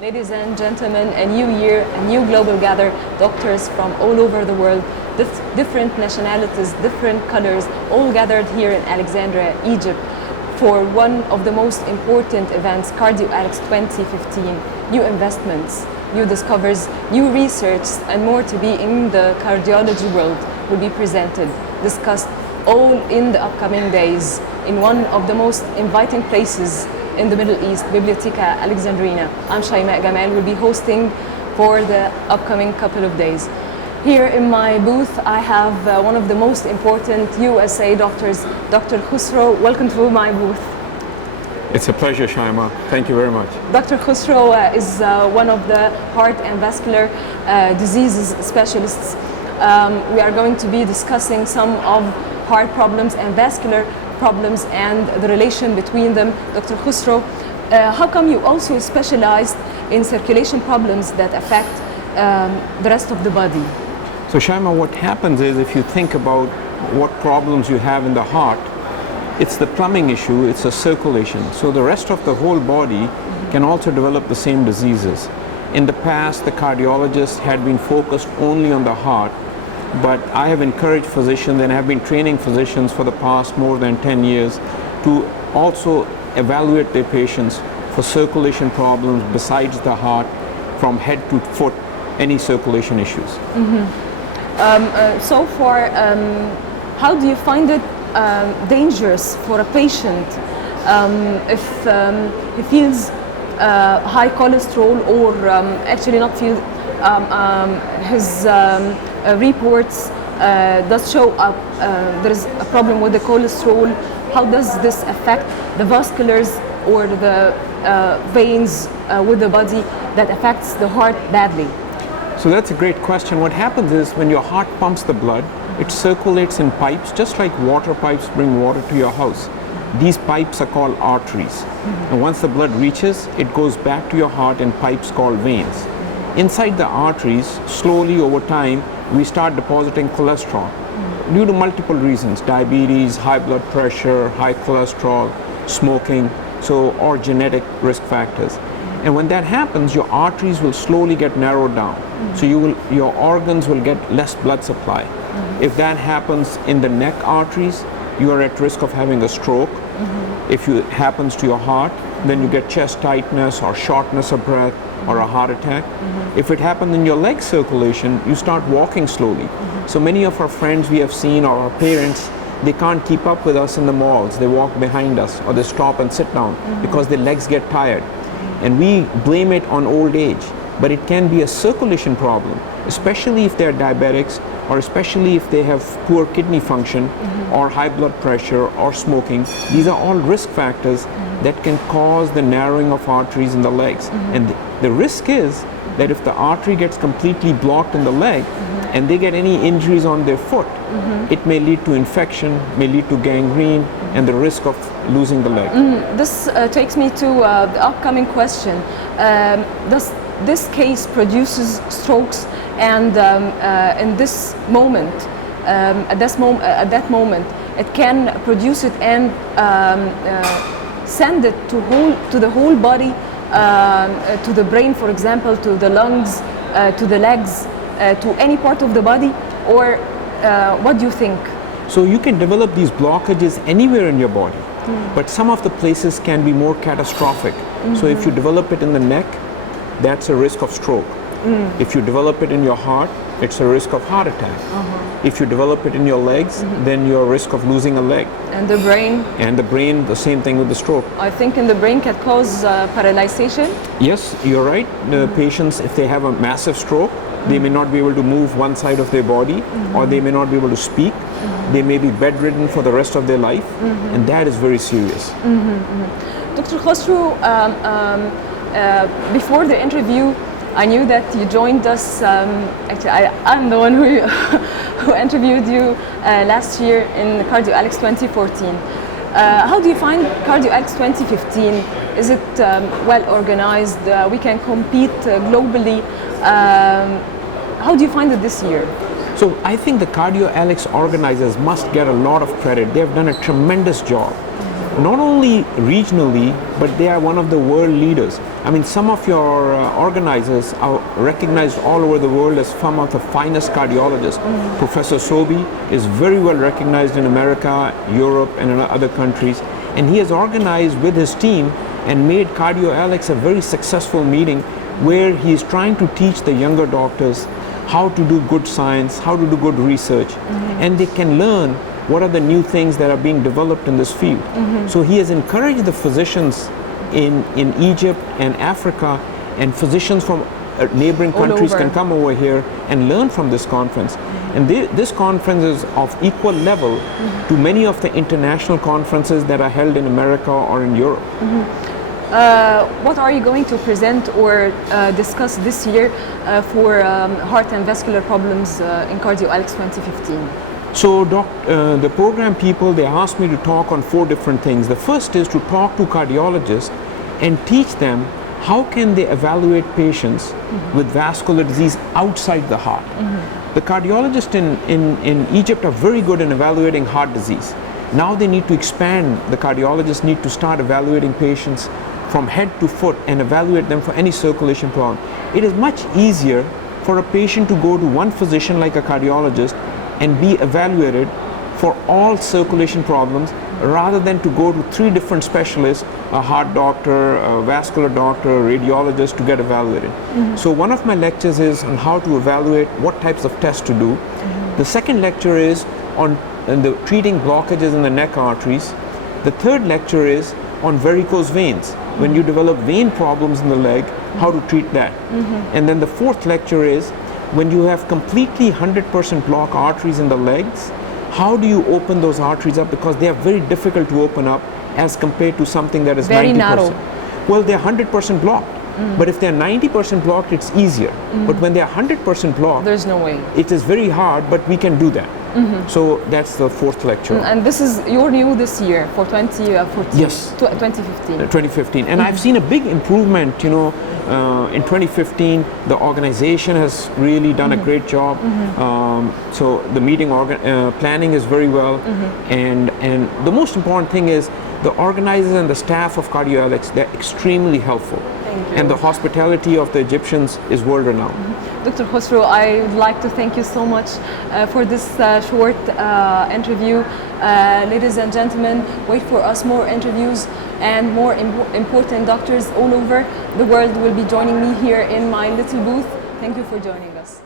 Ladies and gentlemen, a new year, a new global gather, doctors from all over the world, different nationalities, different colors, all gathered here in Alexandria, Egypt, for one of the most important events, CardioAlex 2015. New investments, new discoveries, new research, and more to be in the cardiology world will be presented, discussed all in the upcoming days in one of the most inviting places in the Middle East, Biblioteca Alexandrina. I'm Shaimaa Gamal, will be hosting for the upcoming couple of days. Here in my booth, I have one of the most important USA doctors, Dr. Khusro. Welcome to my booth. It's a pleasure, Shaimaa. Thank you very much. Dr. Khusro is one of the heart and vascular diseases specialists. We are going to be discussing some of heart problems and vascular problems and the relation between them. Dr. Khusro, how come you also specialized in circulation problems that affect the rest of the body? So Shaimaa, what happens is if you think about what problems you have in the heart, it's the plumbing issue, it's a circulation. So the rest of the whole body can also develop the same diseases. In the past, the cardiologists had been focused only on the heart, but I have encouraged physicians and have been training physicians for the past more than 10 years to also evaluate their patients for circulation problems besides the heart, from head to foot, any circulation issues. So far, how do you find it dangerous for a patient if he feels high cholesterol or actually not feel his reports does show up there is a problem with the cholesterol? How does this affect the vasculars or the veins with the body that affects the heart badly? So that's a great question. What happens is when your heart pumps the blood, it circulates in pipes, just like water pipes bring water to your house. These pipes are called arteries. And once the blood reaches, it goes back to your heart in pipes called veins. Inside the arteries, slowly over time, we start depositing cholesterol due to multiple reasons: diabetes, high blood pressure, high cholesterol, smoking, or genetic risk factors. And when that happens, your arteries will slowly get narrowed down. So your organs will get less blood supply. If that happens in the neck arteries, you are at risk of having a stroke. If it happens to your heart, then you get chest tightness or shortness of breath or a heart attack. If it happens in your leg circulation, you start walking slowly. So many of our friends we have seen, or our parents, they can't keep up with us in the malls. They walk behind us or they stop and sit down because their legs get tired. And we blame it on old age, but it can be a circulation problem, especially if they're diabetics, or especially if they have poor kidney function or high blood pressure or smoking. These are all risk factors that can cause the narrowing of arteries in the legs. And the risk is that if the artery gets completely blocked in the leg and they get any injuries on their foot, it may lead to infection, may lead to gangrene, and the risk of losing the leg. This takes me to the upcoming question. Does this case produces strokes, and in this moment, at that moment, it can produce it and send it to the whole body, to the brain, for example, to the lungs, to the legs, to any part of the body, or what do you think? So you can develop these blockages anywhere in your body, but some of the places can be more catastrophic. So if you develop it in the neck, that's a risk of stroke. If you develop it in your heart, it's a risk of heart attack. If you develop it in your legs, then you're a risk of losing a leg. And the brain? And the brain, the same thing with the stroke. I think in the brain can cause paralyzation? Yes, you're right. The patients, if they have a massive stroke, they may not be able to move one side of their body, or they may not be able to speak. They may be bedridden for the rest of their life, and that is very serious. Dr. Khusro, before the interview, I knew that you joined us. Actually, I'm the one who interviewed you last year in CardioAlex 2014. How do you find CardioAlex 2015? Is it well organized? We can compete globally. How do you find it this year? So I think the CardioAlex organizers must get a lot of credit. They have done a tremendous job. Not only regionally, but they are one of the world leaders. I mean, some of your organizers are recognized all over the world as some of the finest cardiologists. Professor Sobi is very well recognized in America, Europe, and in other countries. And he has organized with his team and made CardioAlex a very successful meeting where he is trying to teach the younger doctors how to do good science, how to do good research, and they can learn what are the new things that are being developed in this field. So he has encouraged the physicians in Egypt and Africa, and physicians from neighboring countries can come over here and learn from this conference. And this conference is of equal level to many of the international conferences that are held in America or in Europe. What are you going to present or discuss this year for heart and vascular problems in CardioAlex 2015? So the program people, they asked me to talk on 4 different things. The first is to talk to cardiologists and teach them how can they evaluate patients with vascular disease outside the heart. The cardiologists in Egypt are very good in evaluating heart disease. Now they need to expand. The cardiologists need to start evaluating patients from head to foot and evaluate them for any circulation problem. It is much easier for a patient to go to one physician like a cardiologist and be evaluated for all circulation problems rather than to go to 3 different specialists, a heart doctor, a vascular doctor, a radiologist to get evaluated. So one of my lectures is on how to evaluate what types of tests to do. The second lecture is on the treating blockages in the neck arteries. The third lecture is on varicose veins. When you develop vein problems in the leg, how to treat that. And then the fourth lecture is when you have completely 100% blocked arteries in the legs, how do you open those arteries up, because they are very difficult to open up as compared to something that is very 90%. Narrow. Well, they're 100% blocked. But if they're 90% blocked, it's easier. But when they're 100% blocked, there's no way. It is very hard, but we can do that. So that's the fourth lecture. And this is your new this year for 2014? Yes. 2015. 2015. And I've seen a big improvement, you know, in 2015, the organization has really done a great job. So the meeting planning is very well. And the most important thing is the organizers and the staff of CardioAlex, they're extremely helpful. And the hospitality of the Egyptians is world renowned. Dr. Khosrow, I would like to thank you so much for this short interview. Ladies and gentlemen, wait for us more interviews, and more important doctors all over the world will be joining me here in my little booth. Thank you for joining us.